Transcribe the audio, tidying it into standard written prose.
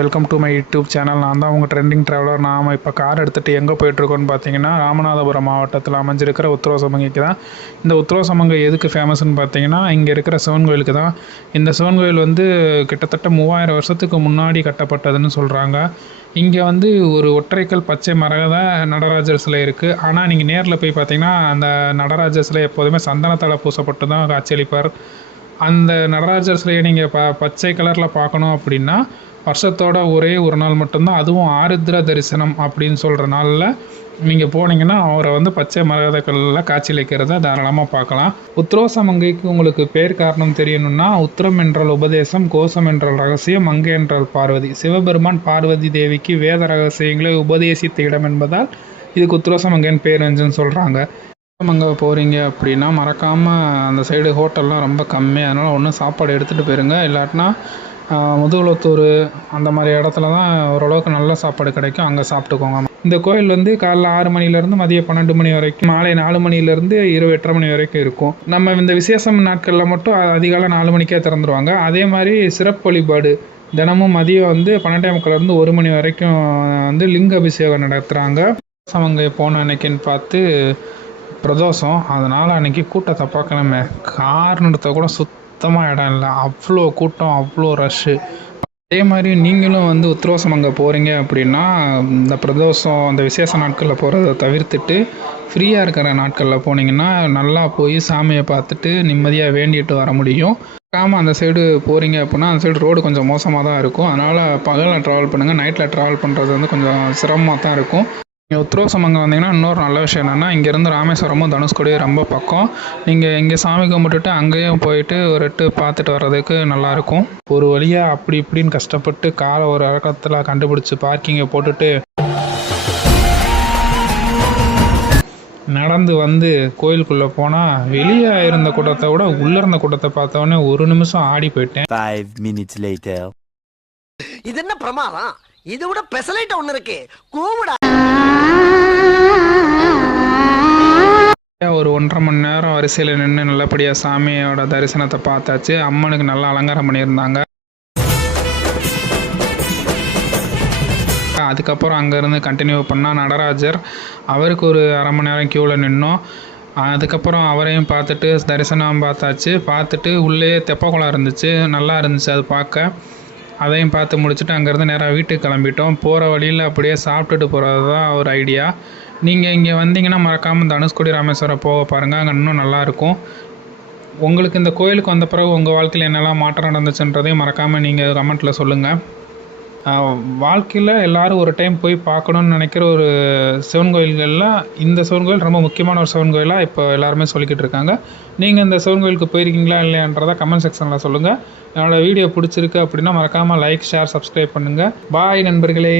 Welcome to my YouTube channel. நான் தான் உங்கள் ட்ரெண்டிங் ட்ராவலர். நாம் இப்போ கார் எடுத்துகிட்டு எங்கே போயிட்டுருக்கோன்னு பார்த்தீங்கன்னா, ராமநாதபுரம் மாவட்டத்தில் அமைஞ்சிருக்கிற உத்திரவசமங்கைக்கு தான். இந்த உத்திரவசமங்கை எதுக்கு ஃபேமஸ்ன்னு பார்த்தீங்கன்னா, இங்கே இருக்கிற சிவன் கோயிலுக்கு தான். இந்த சிவன் கோயில் வந்து கிட்டத்தட்ட 3000 வருஷத்துக்கு முன்னாடி கட்டப்பட்டதுன்னு சொல்கிறாங்க. இங்கே வந்து ஒரு ஒற்றைக்கல் பச்சை மரகத நடராஜர் சிலை இருக்குது. ஆனால் நீங்கள் நேரில் போய் பார்த்தீங்கன்னா, அந்த நடராஜர் சிலை எப்போதுமே சந்தனத்தால் பூசப்பட்டு தான் காட்சியளிப்பார். அந்த நடராஜர் சிலையை நீங்கள் பச்சை கலரில் பார்க்கணும் அப்படின்னா, வருஷத்தோட ஒரே ஒரு நாள் மட்டும்தான், அதுவும் ஆருத்ர தரிசனம் அப்படின்னு சொல்கிற நாளில் நீங்கள் போனீங்கன்னா அவரை வந்து பச்சை மரகத கல்லில் காட்சியளிக்கிறத தாராளமாக பார்க்கலாம். உத்திரவசமங்கைக்கு உங்களுக்கு பேர் காரணம் தெரியணும்னா, உத்திரம் என்றால் உபதேசம், கோஷம் என்றால் ரகசியம், மங்கை என்றால் பார்வதி. சிவபெருமான் பார்வதி தேவிக்கு வேத ரகசியங்களை உபதேசித்த இடம் என்பதால் இதுக்கு உத்திரவசமங்கைன்னு பேர் வந்துன்னு சொல்கிறாங்க. அங்கே போகிறீங்க அப்படின்னா மறக்காமல் அந்த சைடு ஹோட்டல்லாம் ரொம்ப கம்மி, அதனால் ஒன்றும் சாப்பாடு எடுத்துகிட்டு போயிருங்க. இல்லாட்டினா முதுகுளத்தூர் அந்த மாதிரி இடத்துல தான் ஓரளவுக்கு நல்ல சாப்பாடு கிடைக்கும், அங்கே சாப்பிட்டுக்கோங்க. இந்த கோயில் வந்து காலைல 6 மணிலேருந்து மதியம் 12 மணி வரைக்கும், மாலை 4 மணிலேருந்து இரவு 8:30 மணி வரைக்கும் இருக்கும். நம்ம இந்த விசேஷம் நாட்களில் மட்டும் அதிகாலை 4 மணிக்கே திறந்துருவாங்க. அதே மாதிரி சிறப்பு வழிபாடு தினமும் மதியம் வந்து 12:45 1 மணி வரைக்கும் வந்து லிங்க அபிஷேகம் நடத்துகிறாங்க. அவங்க போன அன்னைக்குன்னு பார்த்து பிரதோஷம், அதனால் அன்றைக்கி கூட்டத்தை பார்க்கணுமே, கார் நிறுத்த கூட சுத்தமாக இடம் இல்லை, அவ்வளோ கூட்டம், அவ்வளோ ரஷ்ஷு. அதே மாதிரி நீங்களும் வந்து உத்திரவசமங்கை போகிறீங்க அப்படின்னா, இந்த பிரதோஷம் அந்த விசேஷ நாட்களில் போகிறத தவிர்த்துட்டு ஃப்ரீயாக இருக்கிற நாட்களில் போனீங்கன்னா நல்லா போய் சாமியை பார்த்துட்டு நிம்மதியாக வேண்டிட்டு வர முடியும். அந்த சைடு போகிறீங்க அப்படின்னா அந்த சைடு ரோடு கொஞ்சம் மோசமாக தான் இருக்கும். அதனால் பகலில் ட்ராவல் பண்ணுங்கள், நைட்டில் ட்ராவல் பண்ணுறது வந்து கொஞ்சம் சிரமமாக தான் இருக்கும். நீங்கள் உத்திரவசமங்கை வந்தீங்கன்னா இன்னொரு நல்ல விஷயம் என்னென்னா, இங்கேருந்து ராமேஸ்வரமும் தனுஷ்கோடியும் ரொம்ப பக்கம். நீங்கள் இங்கே சாமி கும்பிட்டுட்டு அங்கேயும் போயிட்டு ஒரு எட்டு பார்த்துட்டு வர்றதுக்கு நல்லாயிருக்கும். ஒரு வழியாக அப்படி இப்படின்னு கஷ்டப்பட்டு காரை ஒரு இறக்கத்தில் கண்டுபிடிச்சி பார்க்கிங்கை போட்டுட்டு நடந்து வந்து கோயிலுக்குள்ளே போனால் வெளியே இருந்த கூட்டத்தை விட உள்ளே இருந்த கூட்டத்தை பார்த்தவொடனே ஒரு நிமிஷம் ஆடி போயிட்டேன். 5 minutes later. இது என்ன பிரமாதம், இது விட பெசலைட் ஒன்று இருக்கு, கூவிடா. ஒரு 1.5 மணி நேரம் வரிசையில் நின்று நல்லபடியாக சாமியோட தரிசனத்தை பார்த்தாச்சு. அம்மனுக்கு நல்லா அலங்காரம் பண்ணியிருந்தாங்க. அதுக்கப்புறம் அங்கேருந்து கண்டினியூ பண்ணால் நடராஜர், அவருக்கு ஒரு அரை மணி நேரம் க்யூவில் நின்னோம். அதுக்கப்புறம் அவரையும் பார்த்துட்டு தரிசனம் பார்த்தாச்சு. பார்த்துட்டு உள்ளே தெப்பக்குளம் இருந்துச்சு, நல்லா இருந்துச்சு அது பார்க்க. அதையும் பார்த்து முடிச்சுட்டு அங்கேருந்து நேராக வீட்டுக்கு கிளம்பிட்டோம். போகிற வழியில் அப்படியே சாப்பிட்டுட்டு போகிறது தான் ஒரு ஐடியா. நீங்கள் இங்கே வந்தீங்கன்னா மறக்காமல் தனுஷ்கோடி ராமேஸ்வரம் போக பாருங்கள், அங்கே இன்னும் நல்லாயிருக்கும். உங்களுக்கு இந்த கோயிலுக்கு வந்த பிறகு உங்கள் வாழ்க்கையில் என்னெல்லாம் மாற்றம் நடந்துச்சுன்றதையும் மறக்காமல் நீங்கள் கமெண்ட்டில் சொல்லுங்கள். வாழ்க்கையில் எல்லோரும் ஒரு டைம் போய் பார்க்கணுன்னு நினைக்கிற ஒரு சிவன் கோயில்களில் இந்த சிவன் கோயில் ரொம்ப முக்கியமான ஒரு சிவன் கோயிலாக இப்போ எல்லாருமே சொல்லிக்கிட்டு இருக்காங்க. நீங்கள் இந்த சிவன் கோயிலுக்கு போயிருக்கீங்களா இல்லையான்றதை கமெண்ட் செக்ஷனில் சொல்லுங்கள். என்னோடய வீடியோ பிடிச்சிருக்கு அப்படின்னா மறக்காமல் லைக், ஷேர், சப்ஸ்கிரைப் பண்ணுங்கள். பாய் நண்பர்களே.